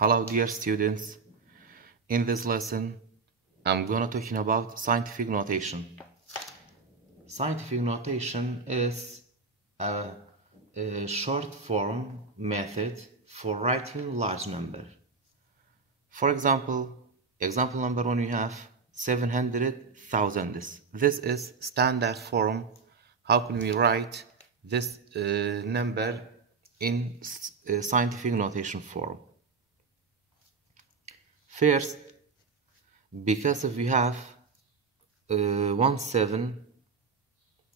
Hello dear students, in this lesson I'm gonna talking about scientific notation. Scientific notation is a short form method for writing large number. For example number 1 we have 700,000. This is standard form. How can we write this number in scientific notation form? First, because if we have 1 7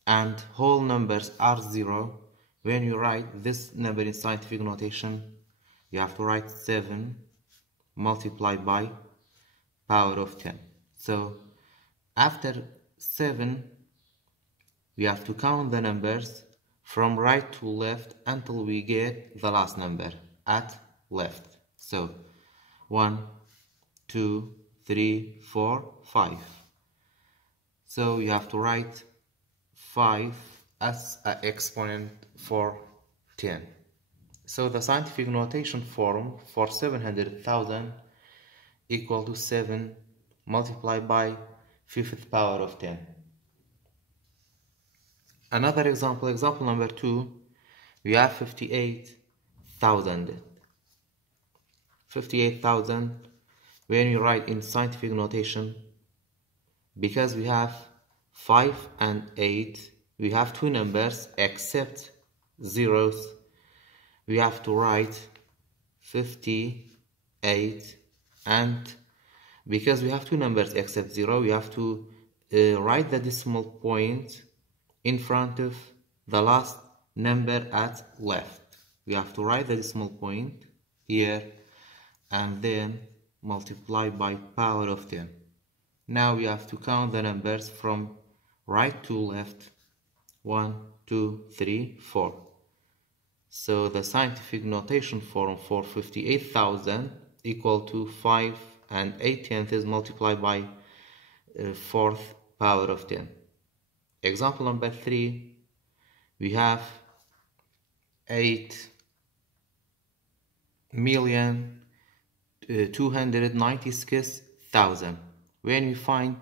and whole numbers are 0, when you write this number in scientific notation, you have to write 7 multiplied by power of 10. So after 7, we have to count the numbers from right to left until we get the last number at left. So 1, 2, 3, 4, 5. So you have to write 5 as an exponent for 10. So the scientific notation form for 700,000 equal to 7 multiplied by 5th power of 10. Another example number 2, we have 58,000. 58,000, when you write in scientific notation, because we have 5 and 8, we have two numbers except zeros, we have to write 58, and because we have two numbers except 0, we have to write the decimal point in front of the last number at left. We have to write the decimal point here and then multiply by power of 10. Now we have to count the numbers from right to left. 1, 2, 3, 4. So the scientific notation form for 58,000 equal to 5 and 8/10 multiplied by 4th power of 10. Example number 3, we have 8,296,000. When we find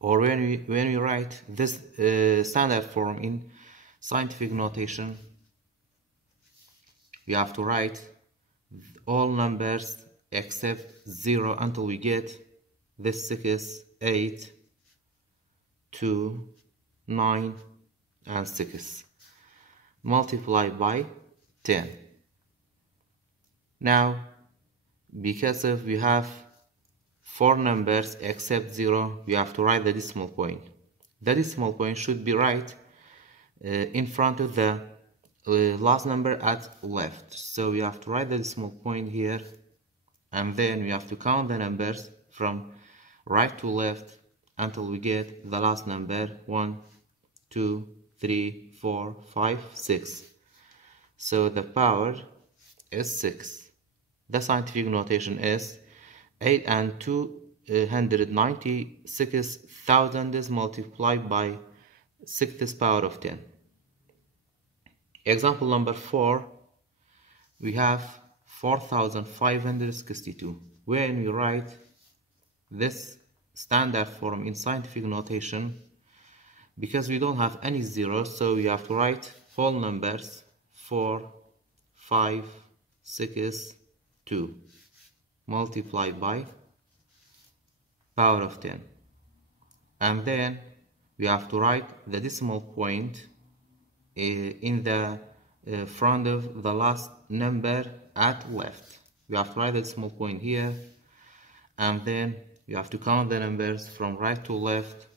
or when we write this standard form in scientific notation, we have to write all numbers except 0 until we get this 6, 8, 2, 9 and 6 multiplied by 10. Now because if we have 4 numbers except 0, we have to write the decimal point. The decimal point should be right in front of the last number at left. So we have to write the decimal point here, and then we have to count the numbers from right to left until we get the last number 1, 2, 3, 4, 5, 6. So the power is 6. The scientific notation is 8,296,000 multiplied by 6th power of 10. Example number 4, we have 4,562. When we write this standard form in scientific notation, because we don't have any zeros, so we have to write whole numbers 4, 5, 6, 2 multiplied by power of 10, and then we have to write the decimal point in the front of the last number at left. We have to write the decimal point here, and then we have to count the numbers from right to left.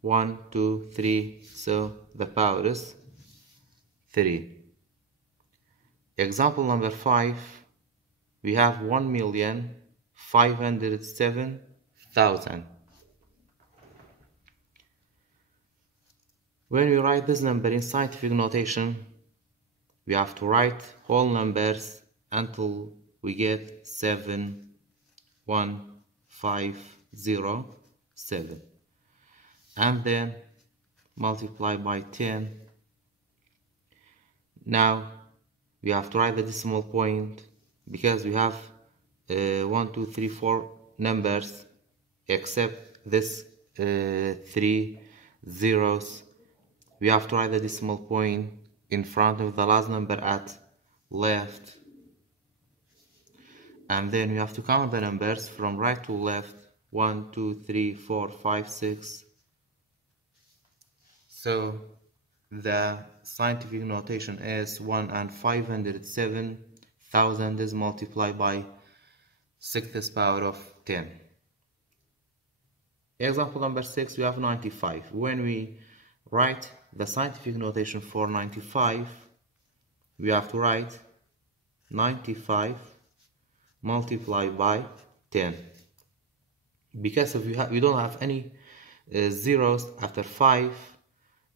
1, 2, 3, so the power is 3. Example number 5, we have 1,507,000. When we write this number in scientific notation, we have to write whole numbers until we get 7, 1, 5, 0, 7, and then multiply by 10. Now we have to write the decimal point because we have 1, 2, 3, 4 numbers except this 3 zeros. We have to write the decimal point in front of the last number at left, and then we have to count the numbers from right to left. 1, 2, 3, 4, 5, 6. So the scientific notation is 1 and 507,000 is multiplied by 6th power of 10. Example number 6, we have 95. When we write the scientific notation for 95, we have to write 95 multiplied by 10. Because if we don't have any zeros after 5,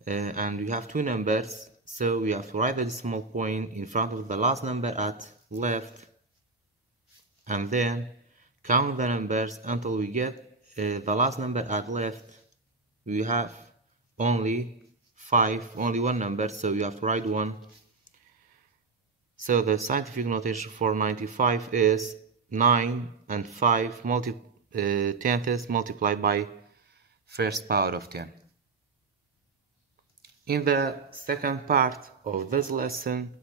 and we have two numbers, so we have to write the decimal point in front of the last number at left, and then count the numbers until we get the last number at left. We have only one number, so you have to write 1. So the scientific notation for 95 is 9 and 5 tenths multiplied by 1st power of 10. In the second part of this lesson,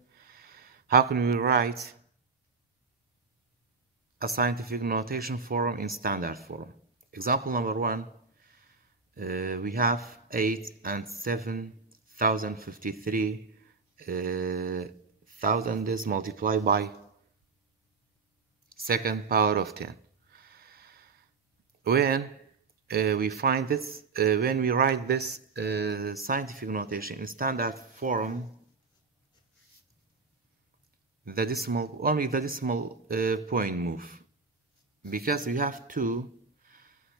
how can we write a scientific notation form in standard form? Example number 1, we have 8 and 7,053 thousand is multiplied by 2nd power of 10. When we find this, when we write this scientific notation in standard form, only the decimal point move. Because we have 2,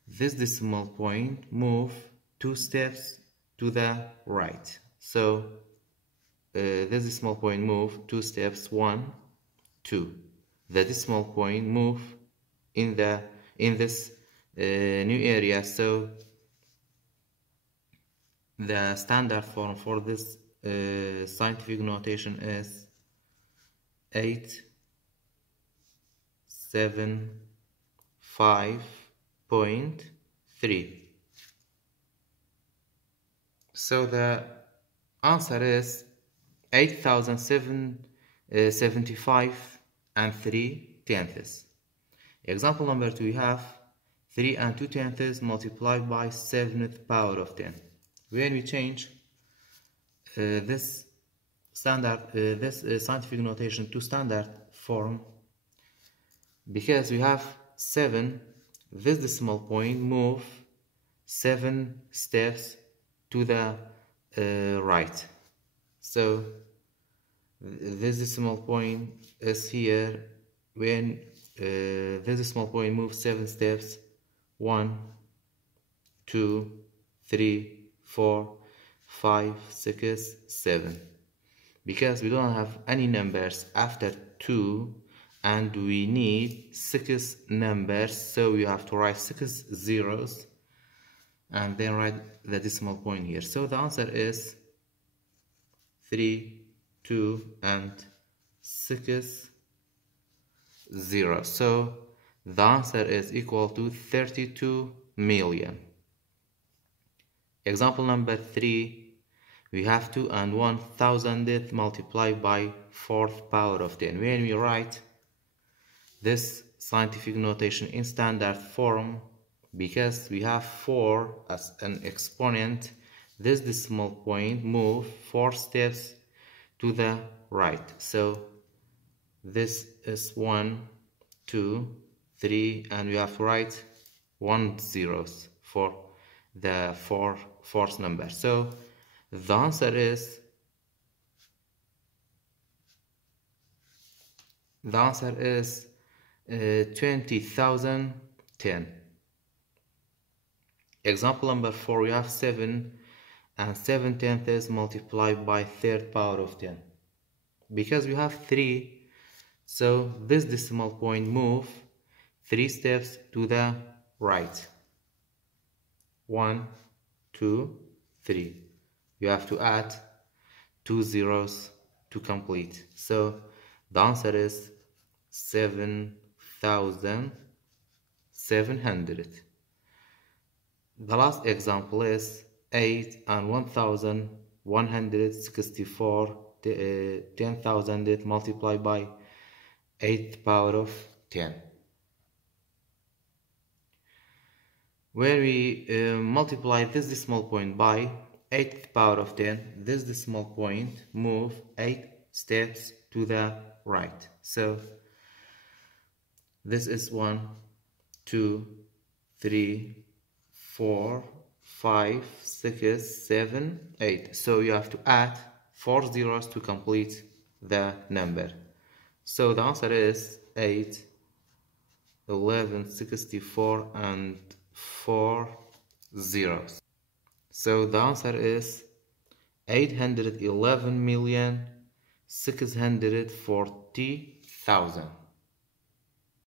this decimal point move 2 steps to the right. So this decimal point move 2 steps, 1, 2. The decimal point move in this new area, so the standard form for this scientific notation is 875.3. So the answer is 8,775 and 3 tenths. Example number 2, we have 3 and 2 tenths multiplied by 7th power of 10. When we change this scientific notation to standard form, because we have 7, this decimal point move 7 steps to the right. So this decimal point is here. When this decimal point moves 7 steps, 1, 2, 3, 4, 5, 6, 7. Because we don't have any numbers after 2 and we need 6 numbers, so we have to write 6 zeros and then write the decimal point here. So the answer is 3, 2 and 6 0. So the answer is equal to 32 million. Example number 3, we have 2 and 1,000th multiplied by 4th power of 10. When we write this scientific notation in standard form, because we have 4 as an exponent, this decimal point move 4 steps to the right. So this is 1, 2, 3, and we have to write 1 zeros for the fourth number. So the answer is 20,010. Example number 4, we have 7 and 7 tenths multiplied by 3rd power of 10. Because we have 3, so this decimal point move 3 steps to the right. 1, 2, 3. You have to add 2 zeros to complete. So the answer is 7, 8,700. The last example is 8 and 1,164 10,000 multiplied by 8th power of 10. When we multiply this decimal point by 8th power of 10, this decimal point move 8 steps to the right. So this is 1, 2, 3, 4, 5, 6, 7, 8. So you have to add 4 zeros to complete the number. So the answer is 8, 11, 64 and 4 zeros. So the answer is 811,640,000.